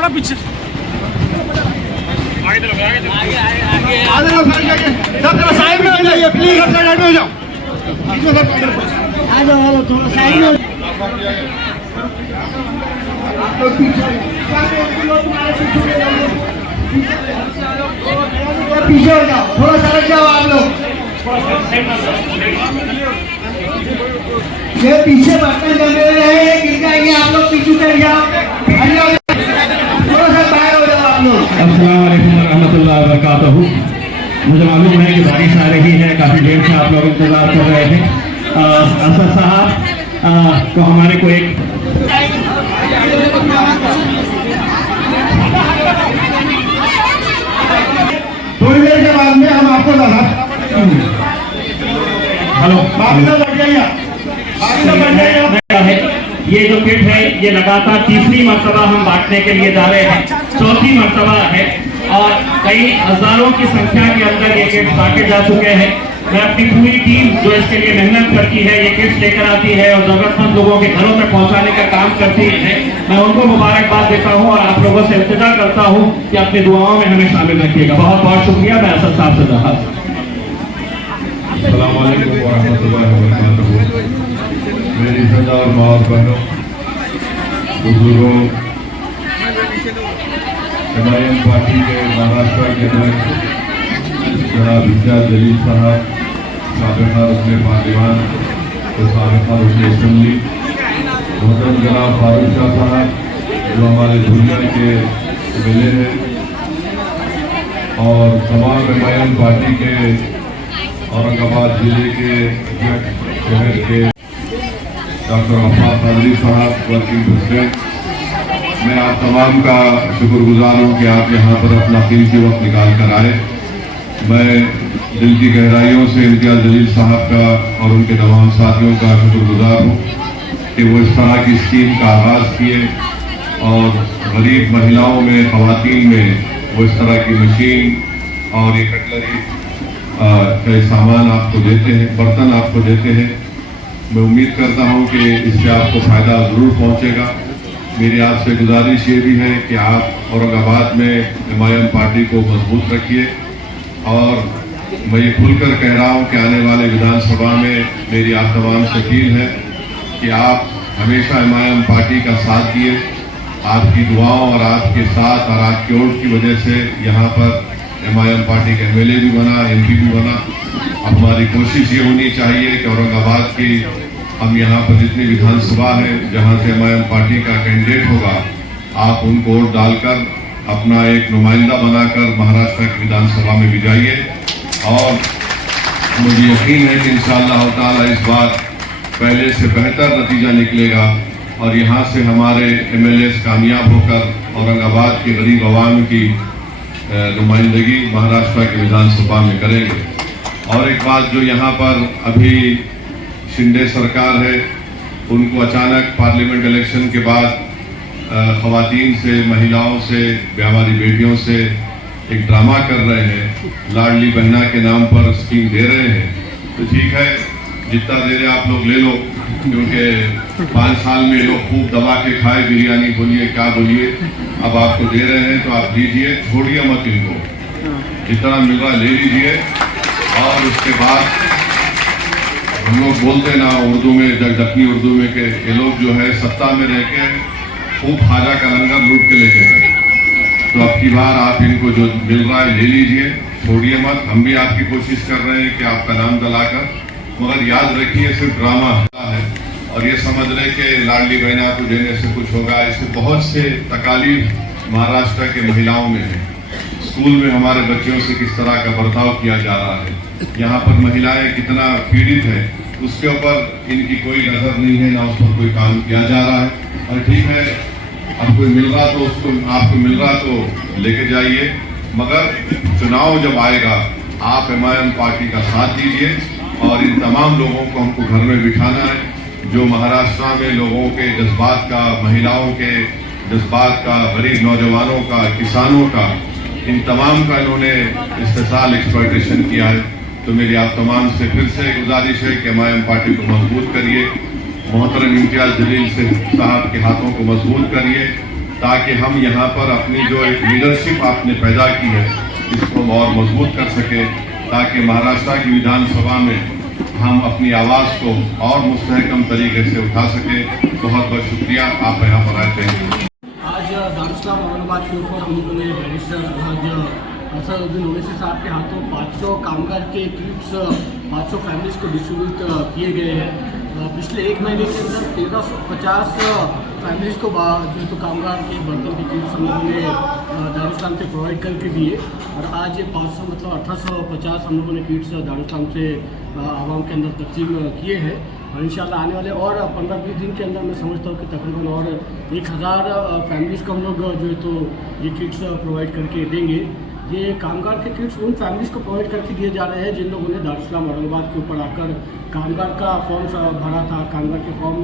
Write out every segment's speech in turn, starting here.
थोड़ा पीछे साइड में हो जाइए प्लीज, साइड में हो जाओ। आ जाओ थोड़ा साइड में। पीछे हो जाओ, थोड़ा सरक जाओ आप लोग। ये पीछे बर्तन जमे हुए हैं, गिर जाएंगे आप लोग, पीछे कर जाओ। थोड़ा सा बाहर हो जाओ आप लोग। अस्सलाम वालेकुम रहमतुल्लाहि व बरकातहू। मुझे मालूम है कि बारिश आ रही है, काफ़ी देर से आप लोग इंतजार कर रहे थे। असद साहब तो हमारे को एक थोड़ी देर के बाद में हम आपको ये जो किट है ये लगातार तीसरी मर्तबा हम बांटने के लिए जा रहे हैं, चौथी मर्तबा है और कई हजारों की संख्या के अंदर ये किट बांटे जा चुके हैं। मैं अपनी पूरी टीम जो इसके लिए मेहनत करती है, ये किट्स लेकर आती है और जरूरतमंद लोगों के घरों तक पहुंचाने का काम करती है, मैं उनको मुबारकबाद देता हूं और आप लोगों से इल्तिजा करता हूं कि अपनी दुआओं में हमें शामिल रखिएगा। बहुत बहुत शुक्रिया। मैं असद साहब से रहा। अस्सलाम वालेकुम व रहमतुल्लाहि व बरकातहू। मेरी सदा और माँ और बहनों, बुजुर्गों, एमआईएम पार्टी के महाराष्ट्र के अध्यक्ष जनाब इम्तियाज जलील साहब, साबिक़ा रुकने पार्लियामान और साबिक़ा रुकने असेंबली, मोहतरम जनाब फारूक शाह साहब जो हमारे दुनिया के मिले हैं, और तमाम एमआईएम पार्टी के औरंगाबाद जिले के अध्यक्ष शहर के डॉक्टर अफाफ कादरी साहब, वर्किंग प्रेसिडेंट, मैं आप तमाम का शुक्रगुजार हूँ कि आप यहाँ पर अपना कीमती वक्त निकाल कर आए। मैं दिल की गहराइयों से इम्तियाज जलील साहब का और उनके तमाम साथियों का शुक्रगुजार हूँ कि वो इस तरह की स्कीम का आगाज़ किए और गरीब महिलाओं में, ख़वातीन में वो इस तरह की मशीन और ये कटलरी का सामान आपको देते हैं, बर्तन आपको देते हैं। मैं उम्मीद करता हूं कि इससे आपको फ़ायदा ज़रूर पहुंचेगा। मेरी आपसे गुजारिश ये भी है कि आप औरंगाबाद में एमआईएम पार्टी को मजबूत रखिए और मैं ये खुलकर कह रहा हूं कि आने वाले विधानसभा में मेरी आप तमाम से अपील है कि आप हमेशा एमआईएम पार्टी का साथ दिए। आपकी दुआओं और आपके साथ और आपकी वोट की वजह से यहाँ पर एमआईएम पार्टी का एमएलए भी बना, एमपी भी बना। अब हमारी कोशिश ये होनी चाहिए कि औरंगाबाद की हम यहाँ पर जितनी विधानसभा है जहाँ से एमआईएम पार्टी का कैंडिडेट होगा, आप उनको वोट डालकर अपना एक नुमाइंदा बनाकर महाराष्ट्र की विधानसभा में भी जाइए और मुझे यकीन है कि इंशाअल्लाह ताला इस बार पहले से बेहतर नतीजा निकलेगा और यहाँ से हमारे एमएलए कामयाब होकर औरंगाबाद के गरीब आवाम की नुमाइंदगी महाराष्ट्र की विधानसभा में करेंगे। और एक बात जो यहाँ पर अभी शिंदे सरकार है, उनको अचानक पार्लियामेंट इलेक्शन के बाद ख़वातीन से, महिलाओं से, हमारी बेटियों से एक ड्रामा कर रहे हैं, लाडली बहना के नाम पर स्कीम दे रहे हैं। तो ठीक है, जितना दे रहे आप लोग ले लो, क्योंकि 5 साल में लोग खूब दबा के खाए, बिरयानी बोलिए क्या बोलिए, अब आपको दे रहे हैं तो आप लीजिए, छोड़िए मत इनको, जितना मिल रहा ले लीजिए। और उसके बाद हम लोग बोलते ना उर्दू में, दक्षिणी उर्दू में, कि ये लोग जो है सत्ता में रह के खूब खाजा का लंगर लूट के लेके गए। तो अब की बार आप इनको जो मिल रहा है ले लीजिए, छोड़िए मत। हम भी आपकी कोशिश कर रहे हैं कि आपका नाम दलाकर, मगर याद रखिए सिर्फ ड्रामा है और ये समझ लें कि लाडली बहना को देने से कुछ होगा। इससे बहुत से तकालीफ महाराष्ट्र के महिलाओं में है। स्कूल में हमारे बच्चों से किस तरह का बर्ताव किया जा रहा है, यहाँ पर महिलाएं कितना पीड़ित है, उसके ऊपर इनकी कोई नजर नहीं है, ना उस पर कोई काम किया जा रहा है। और ठीक है, अब कोई मिल रहा तो उसको, आपको मिल रहा तो लेके जाइए, मगर चुनाव जब आएगा आप एमआईएम पार्टी का साथ दीजिए और इन तमाम लोगों को हमको घर में बिठाना है जो महाराष्ट्र में लोगों के जज्बात का, महिलाओं के जज्बात का, गरीब नौजवानों का, किसानों का, इन तमाम का इन्होंने इस्तेसाल एक्सप्लॉयटेशन किया है। तो मेरी आप तमाम से फिर से गुजारिश है कि एमआईएम पार्टी को मजबूत करिए, मोहतरम इम्तियाज जलील साहब के हाथों को मजबूत करिए ताकि हम यहाँ पर अपनी जो एक लीडरशिप आपने पैदा की है इसको और मजबूत कर सके, ताकि महाराष्ट्र की विधानसभा में हम अपनी आवाज़ को और मुस्तहकम तरीके से उठा सके। बहुत बहुत शुक्रिया, आप यहाँ पर आए थे। आज दारुस्लाम औरंगाबाद के ऊपर हम लोगों ने बैरिस्टर असदुद्दीन ओवैसी साहब के हाथों 500 कामगार के किट्स 500 फैमिलीज़ को डिस्ट्रीब्यूट किए गए हैं। पिछले एक महीने के अंदर 1350 फैमिलीज़ को जो तो कामगार के बर्तन के किट्स हम लोगों ने दारुस्लाम से प्रोवाइड करके दिए, और आज ये 500 मतलब 1850 हम लोगों ने किट्स दारुस्लाम से आवाम के अंदर तकसीम किए हैं। और इंशाल्लाह आने वाले और 15-20 दिन के अंदर मैं समझता हूँ कि तकरीबन और 1000 फैमिलीज़ को हम लोग जो है तो ये किट्स प्रोवाइड करके देंगे। ये कामगार के किट्स उन फैमिलीज़ को प्रोवाइड करके दिए जा रहे हैं जिन लोगों ने दारुस्लाम औरंगाबाद के ऊपर आकर कामगार का फॉर्म भरा था। कामगार के फॉर्म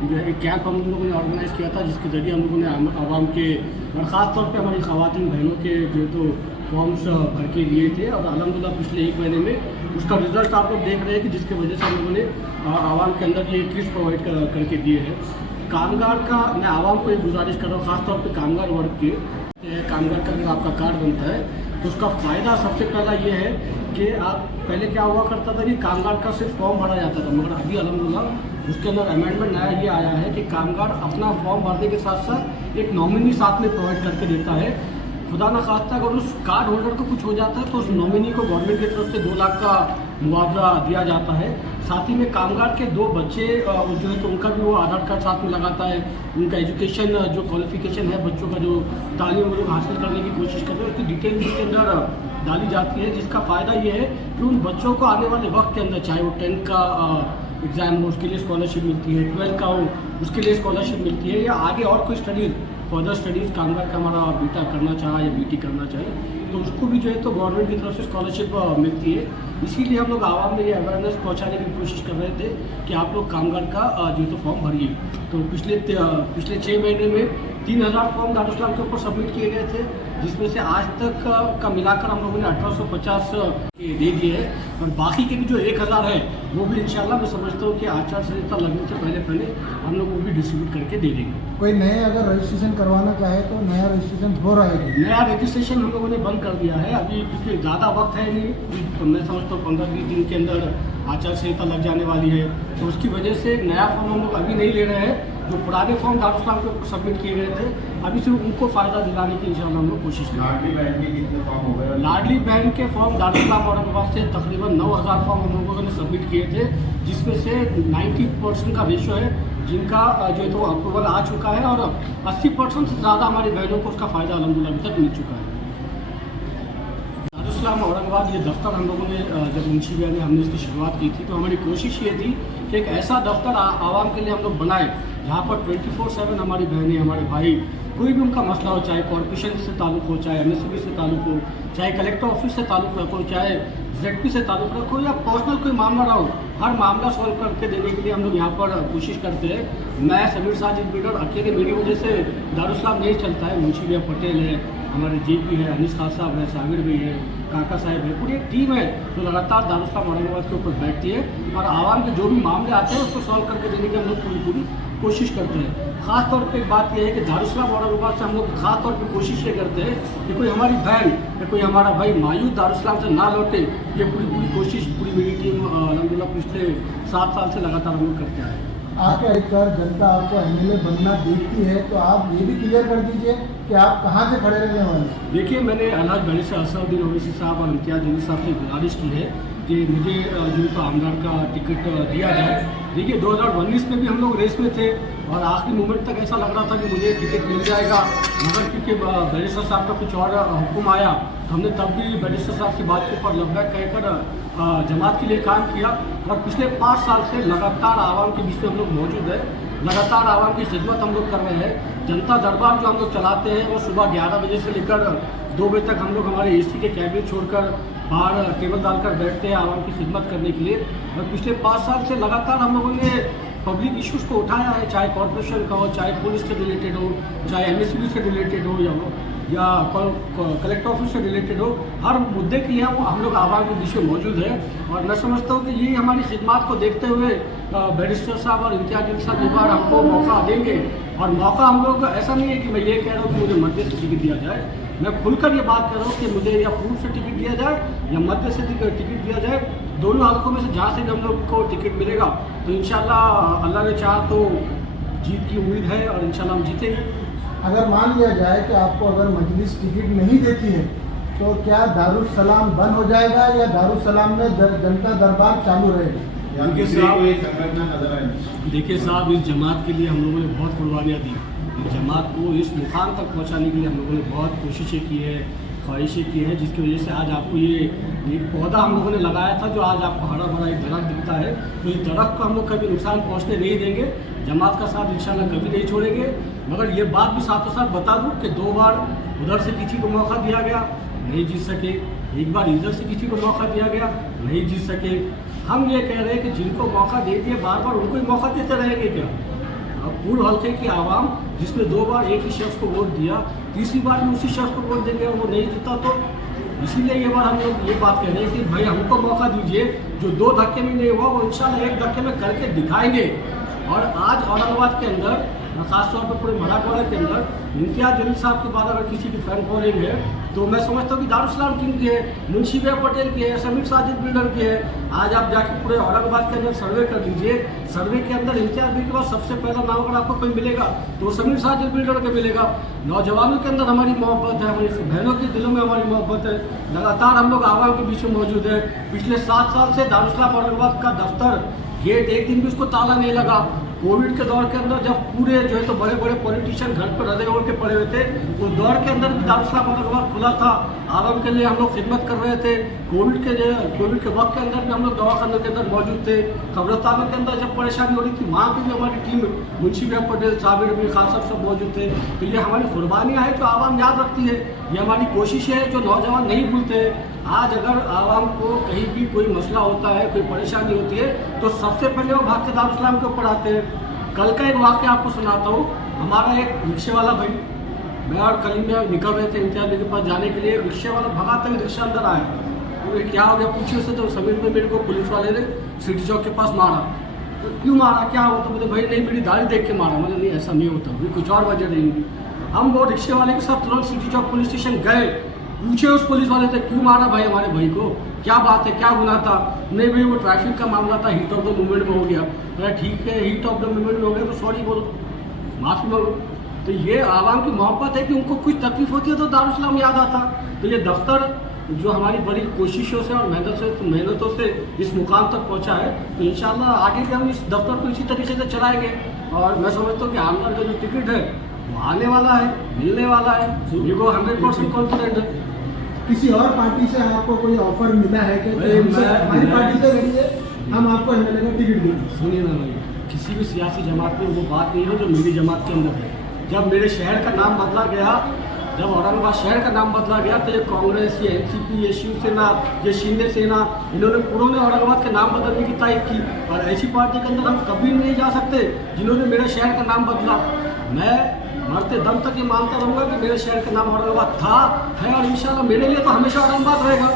जो है एक कैंप हम लोगों ने ऑर्गेनाइज़ किया था, जिसके ज़रिए हम लोगों ने आवाम के और ख़ास तौर पे हमारी ख़वातीन बहनों के जो तो फॉर्म्स भर के लिए थे, और अल्हम्दुलिल्लाह पिछले एक महीने में उसका रिजल्ट आप लोग देख रहे हैं कि जिसकी वजह से हम लोगों ने आवाम के अंदर ये किट्स प्रोवाइड करके दिए हैं। कामगार का मैं आवाम को एक गुजारिश कर रहा हूँ, ख़ासतौर पर कामगार वर्ग के, कामगार का अगर आपका कार्ड बनता है तो उसका फ़ायदा सबसे पहला ये है कि आप पहले क्या हुआ करता था कि कामगार का सिर्फ फॉर्म भरा जाता था, मगर अभी अल्हम्दुलिल्लाह उसके अंदर अमेंडमेंट नया ये आया है कि कामगार अपना फॉर्म भरने के साथ साथ एक नॉमिनी साथ में प्रोवाइड करके देता है। खुदा न खास्ता अगर उस कार्ड होल्डर को कुछ हो जाता है तो उस नॉमिनी को गवर्नमेंट की तरफ से 2 लाख का मुआवजा दिया जाता है। साथ ही में कामगार के 2 बच्चे जो है तो उनका भी वो आधार कार्ड साथ में लगाता है। उनका एजुकेशन जो क्वालिफिकेशन है बच्चों का, जो तालीम वो लोग हासिल करने की कोशिश करते हैं, उसकी डिटेल उसके अंदर डाली जाती है, जिसका फ़ायदा ये है कि उन बच्चों को आने वाले वक्त के अंदर, चाहे वो 10th का एग्ज़ाम हो उसके लिए स्कॉलरशिप मिलती है, 12th का हो उसके लिए स्कॉलरशिप मिलती है, या आगे और कोई स्टडीज़ फर्दर स्टडीज़ कामगार का हमारा बेटा करना चाहे या बेटी करना चाहे तो उसको भी जो है तो गवर्नमेंट की तरफ से स्कॉलरशिप मिलती है। इसीलिए हम लोग आवाम में ये अवेयरनेस पहुंचाने की कोशिश कर रहे थे कि आप लोग कामगार का जो तो फॉर्म भरिए। तो पिछले 6 महीने में 3000 फॉर्म दारुस्लाम के ऊपर सबमिट किए गए थे, जिसमें से आज तक का मिलाकर हम लोगों ने 1850 दे दिए हैं, और बाकी के भी जो 1000 है वो भी इंशाल्लाह मैं समझता हूँ कि आचार संहिता लगने से पहले हम लोग वो भी डिस्ट्रीब्यूट करके दे देंगे। कोई नए अगर रजिस्ट्रेशन करवाना चाहे तो नया रजिस्ट्रेशन हो रहा है? नया रजिस्ट्रेशन हम लोगों ने बंद कर दिया है अभी, क्योंकि ज़्यादा वक्त है नहीं, तो मैं समझता हूँ 15-20 दिन के अंदर आचार संहिता लग जाने वाली है, तो उसकी वजह से नया फॉर्म हम लोग अभी नहीं ले रहे हैं। जो पुराने फॉर्म दारुस्लाम के ऊपर सबमिट किए गए थे अभी सिर्फ उनको फ़ायदा दिलाने की इंशाल्लाह हम लोग कोशिश करेंगे। लाडली बहन के कितने फॉर्म हो गए? लाडली बहन के फॉर्म दारुस्लाम औरंगाबाद से तकरीबन 9000 फॉर्म हम लोगों ने सबमिट किए थे, जिसमें से 90% का रेशो है जिनका जो है तो अप्रूवल आ चुका है, और 80% से ज़्यादा हमारी बहनों को उसका फ़ायदा अल्हम्दुलिल्लाह अभी तक मिल चुका है। दारुस्लाम औरंगाबाद ये दफ्तर हम लोगों ने जब मुंशी भैया ने हमने इसकी शुरुआत की थी तो हमारी कोशिश ये थी कि एक ऐसा दफ्तर आवाम के लिए हम लोग बनाए जहाँ पर 24/7 हमारी बहनें, हमारे भाई, कोई भी उनका मसला हो, चाहे कॉर्पोरेशन से ताल्लुक़ हो, चाहे MSB से ताल्लुक़ हो, चाहे कलेक्टर ऑफिस से ताल्लुक़ रखो, चाहे ZP से ताल्लुक़ रखो, या पर्सनल कोई मामला रहा हो, हर मामला सॉल्व करके देने के लिए हम लोग यहाँ पर कोशिश करते हैं। मैं समीर साजिद बिल्डर अकेले मेरी वजह से दारुस्लाम नहीं चलता है, मुंशी भैया पटेल है, हमारे JP है, अनीस खान साहब है, साबिर भाई है, काका साहब है, पूरी एक टीम है जो लगातार दारुस्लाम औरंगाबाद के ऊपर बैठती है, और आवाम के जो भी मामले आते हैं उसको सॉल्व करके देने की हम लोग पूरी कोशिश करते हैं। ख़ास तौर पे एक बात यह है कि दारुस्लाम औरंगाबाद से हम लोग ख़ास तौर पे कोशिश ये करते हैं कि कोई हमारी बहन या कोई हमारा भाई मायूस दारुस्लाम से ना लौटे, ये पूरी कोशिश पूरी मेरी टीम अल्हम्दुलिल्लाह पिछले 7 साल से लगातार हम लोग करते आए हैं। आपके अधिकार जनता आपको MLA बनना देखती है तो आप ये भी क्लियर कर दीजिए कि आप कहाँ से खड़े रहने वाले हैं। देखिए, मैंने अलहाज बैरिस्टर असदुद्दीन ओवैसी साहब और इम्तियाज़ जलील साहब से गुजारिश की है कि मुझे जो तो आमदार का टिकट दिया जाए। देखिए, 2019 में भी हम लोग रेस में थे और आखिरी मोमेंट तक ऐसा लग रहा था कि मुझे टिकट मिल जाएगा, मगर क्योंकि बैरिस्टर साहब का कुछ और हुक्म आया तो हमने तब भी बैरिस्टर साहब की बात के ऊपर लब्बैक कहकर जमात के लिए काम किया, और पिछले 5 साल से लगातार आवाम के बीच में हम लोग मौजूद है, लगातार आवाम की खिदमत हम लोग कर रहे हैं। जनता दरबार जो हम लोग चलाते हैं वो सुबह 11 बजे से लेकर 2 बजे तक हम लोग हमारे AC के कैबिन छोड़कर बाहर टेबल डालकर बैठते हैं आवाम की खिदमत करने के लिए। और पिछले 5 साल से लगातार हम लोगों ने पब्लिक इश्यूज़ को उठाया है, चाहे कॉर्पोरेशन का हो, चाहे पुलिस से रिलेटेड हो, चाहे MSB से रिलेटेड हो, या वो या कलेक्टर ऑफिस से रिलेटेड हो, हर मुद्दे की है वो हम लोग आवाम के बीच में मौजूद है। और मैं समझता हूँ कि ये हमारी खिदमत को देखते हुए बैरिस्टर साहब और इम्तियाज अली साहब एक बार हमको मौका देंगे। और मौका हम लोग ऐसा नहीं है कि मैं ये कह रहा हूँ कि मुझे मध्य से टिकट दिया जाए, मैं खुलकर ये बात कर रहा हूँ कि मुझे या पूर्व से टिकट दिया जाए या मध्य से टिकट दिया जाए, दोनों हल्कों में से जहाँ से भी हम लोग को टिकट मिलेगा तो इंशाल्लाह अल्लाह ने चाहा तो जीत की उम्मीद है और इंशाल्लाह हम जीतेंगे। अगर मान लिया जाए कि आपको अगर मजलिस टिकट नहीं देती है तो क्या दारुल सलाम बंद हो जाएगा या दारुल सलाम में जनता दरबार चालू रहेगा? देखिए साहब, इस जमात के लिए हम लोगों ने बहुत कुर्बानियाँ दी, इस जमात को इस मुकाम तक पहुँचाने के लिए हम लोगों ने बहुत कोशिशें की है, ख्वाहिशें की है, जिसकी वजह से आज आपको ये एक पौधा हम लोगों ने लगाया था जो आज आपको हरा भरा एक दरख्त दिखता है। तो इस दरख्त को हम लोग कभी नुकसान पहुँचने नहीं देंगे, जमात का साथ इंशाल्लाह कभी नहीं छोड़ेंगे। मगर ये बात भी साथों साथ बता दूँ कि 2 बार उधर से किसी को मौका दिया गया, नहीं जीत सके, एक बार इधर से किसी को मौका दिया गया, नहीं जीत सके। हम ये कह रहे हैं कि जिनको मौका दे दिए बार बार उनको ही मौका देते रहेंगे क्या? अब पूर्व हल्के की आवाम जिसने 2 बार एक ही शख्स को वोट दिया, तीसरी बार भी उसी शख्स को वोट देंगे और वो नहीं जीता, तो इसीलिए ये बार हम लोग ये बात कह रहे हैं कि भाई हमको मौका दीजिए, जो 2 धक्के में नहीं हुआ वो इंशाल्लाह 1 धक्के में करके दिखाएंगे। और आज औरंगाबाद के अंदर, खासतौर पर पूरे मराठवाड़ा के अंदर, इम्तियाज अली साहब के बाद अगर किसी की फैन फॉलोइंग है तो मैं समझता हूँ कि दारुस्सलाम टीम की है, मुंशी भाई पटेल की है, समीर साजिद बिल्डर की है। आज आप जाके पूरे औरंगाबाद के अंदर सर्वे कर लीजिए, सर्वे के अंदर इम्तियाज भाई के बाद सबसे पहला नाम अगर आपको कोई मिलेगा तो समीर साजिद बिल्डर का मिलेगा। नौजवानों के अंदर हमारी मोहब्बत है, हमारी बहनों के दिलों में हमारी मोहब्बत है, लगातार हम लोग आवाम के बीच में मौजूद है। पिछले 7 साल से दारुस्सलाम औरंगाबाद का दफ्तर गेट एक दिन भी उसको ताला नहीं लगा। कोविड के दौर के अंदर जब पूरे जो है तो बड़े बड़े पॉलिटिशियन घर पर रजे ओढ़ के पड़े हुए थे, उस दौर के अंदर भी दारुस्सलाम औरंगाबाद खुला था, आवाम के लिए हम लोग खिदमत कर रहे थे। कोविड के वक्त के अंदर भी हम लोग दवाखानों के अंदर मौजूद थे, कब्रिस्तानों के अंदर जब परेशानी हो रही थी वहाँ पर भी हमारी टीम मुंशी भाई पटेल, साबिर भी, खान साहब सब मौजूद थे। तो ये हमारी कुर्बानियाँ हैं जो आवाम याद रखती है, ये हमारी कोशिशें हैं जो नौजवान नहीं भूलते। आज अगर आवाम को कहीं भी कोई मसला होता है, कोई परेशानी होती है तो सबसे पहले वो भाग के दारुस्सलाम के ऊपर आते हैं। कल का एक वाक़या आपको सुनाता हूँ। हमारा एक रिक्शे वाला भाई, मैं और कलीम में निकल रहे थे इम्तियाज के पास जाने के लिए, रिक्शे वाला भगाते हुए रिक्शा अंदर आया, तो क्या हो गया पूछिए उससे, तो समीर में मेरे को पुलिस वाले ने सिटी चौक के पास मारा। तो क्यों मारा, क्या हुआ? तो बोले भाई नहीं मेरी दाढ़ी देख के मारा। मैंने नहीं ऐसा नहीं होता, भाई कुछ और वजह नहीं हुई। हम वो रिक्शे वाले के साथ तुरंत सिटी चौक पुलिस स्टेशन गए, पूछे उस पुलिस वाले से क्यों मारा भाई हमारे भाई को, क्या बात है, क्या गुनाह था? नहीं भाई वो ट्रैफिक का मामला था, हीट ऑफ द मूवमेंट में हो गया। तो ठीक है, हीट ऑफ द मूवमेंट में हो गया तो सॉरी बोलो, माफ़ी मांगो। तो ये आवाम की मोहब्बत है कि उनको कुछ तकलीफ होती है तो दारुस्सलाम याद आता। तो ये दफ्तर जो हमारी बड़ी कोशिशों से और मेहनतों से इस मुकाम तक पहुंचा है, तो इंशाल्लाह आगे भी हम इस दफ्तर को इसी तरीके से चलाएंगे। और मैं समझता हूँ कि आमदार का जो टिकट है वो आने वाला है, मिलने वाला है, ये को 100% कॉन्फिडेंट है। किसी और पार्टी से आपको कोई ऑफर मिला है कि हमारी पार्टी से लड़िए, हम आपको एमएलए का टिकट देंगे? सुनिए ना भाई, किसी भी सियासी जमात में वो बात नहीं है जो मेरी जमात के अंदर है। जब मेरे शहर का नाम बदला गया, जब औरंगाबाद शहर का नाम बदला गया तो ये कांग्रेस, ये एनसीपी, ये शिवसेना, ये शिंदे सेना, इन्होंने पूरों ने औरंगाबाद का नाम बदलने की तारीफ की। और ऐसी पार्टी के अंदर हम कभी नहीं जा सकते जिन्होंने मेरे शहर का नाम बदला। मैं मरते दम तक ये मानता रहूँगा कि मेरे शहर का नाम औरंगाबाद था, है और इंशाल्लाह मेरे लिए तो हमेशा औरंगाबाद रहेगा।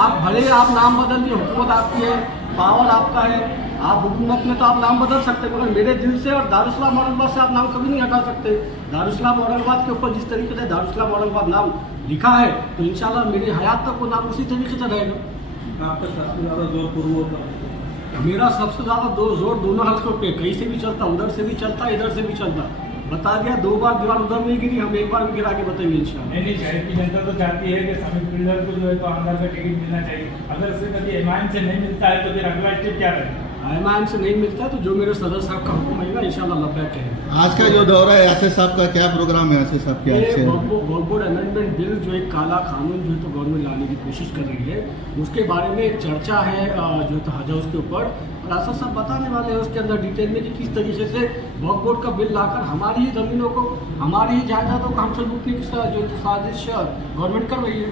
आप भले आप नाम बदल दिए, हुकूमत आपकी है, पावर आपका है, आप हुकूमत में तो आप नाम बदल सकते, मगर मेरे दिल से और दारुस्सलाम औरंगाबाद से आप नाम कभी नहीं हटा सकते। दारुस्सलाम औरंगाबाद के ऊपर जिस तरीके से दारुस्सलाम औरंगाबाद नाम लिखा है तो इंशाल्लाह मेरी हयात तक वो नाम उसी तरीके से रहेगा। आपका सबसे ज़्यादा जोर पूर्व होता? मेरा सबसे ज़्यादा जोर दोनों हल्कों पे, कहीं से भी चलता, उधर से भी चलता, इधर से भी चलता। बता दिया 2 बार दीवार उधर नहीं गिरी, हम 1 बार भी गिरा के बताएंगे इंशाल्लाह। नहीं, शहर की जनता तो चाहती है कि समीर बिल्डर को जो है तो आमदार का टिकट मिलना चाहिए। अगर उसे कभी एमआईएम से नहीं मिलता है तो फिर अगला स्टेप क्या रहेगा? एमआईएम से नहीं मिलता तो जो मेरे सदर साहब का हुक्म आएगा इंशाल्लाह लब्बैक कहेंगे। आज का जो दौरा है यासिर साहब का क्या प्रोग्राम है? यासिर साहब ये क्या वक्फ बोर्ड अमेंडमेंट बिल जो एक काला कानून जो है तो गवर्नमेंट लाने की कोशिश कर रही है, उसके बारे में एक चर्चा है जो तहजा उसके ऊपर, और असद साहब बताने वाले हैं उसके अंदर डिटेल में कि किस तरीके से वक्फ बोर्ड का बिल लाकर हमारी ही ज़मीनों को, हमारी ही जायदादों को हमसे लूटने की जो साजिश गवर्नमेंट कर रही है।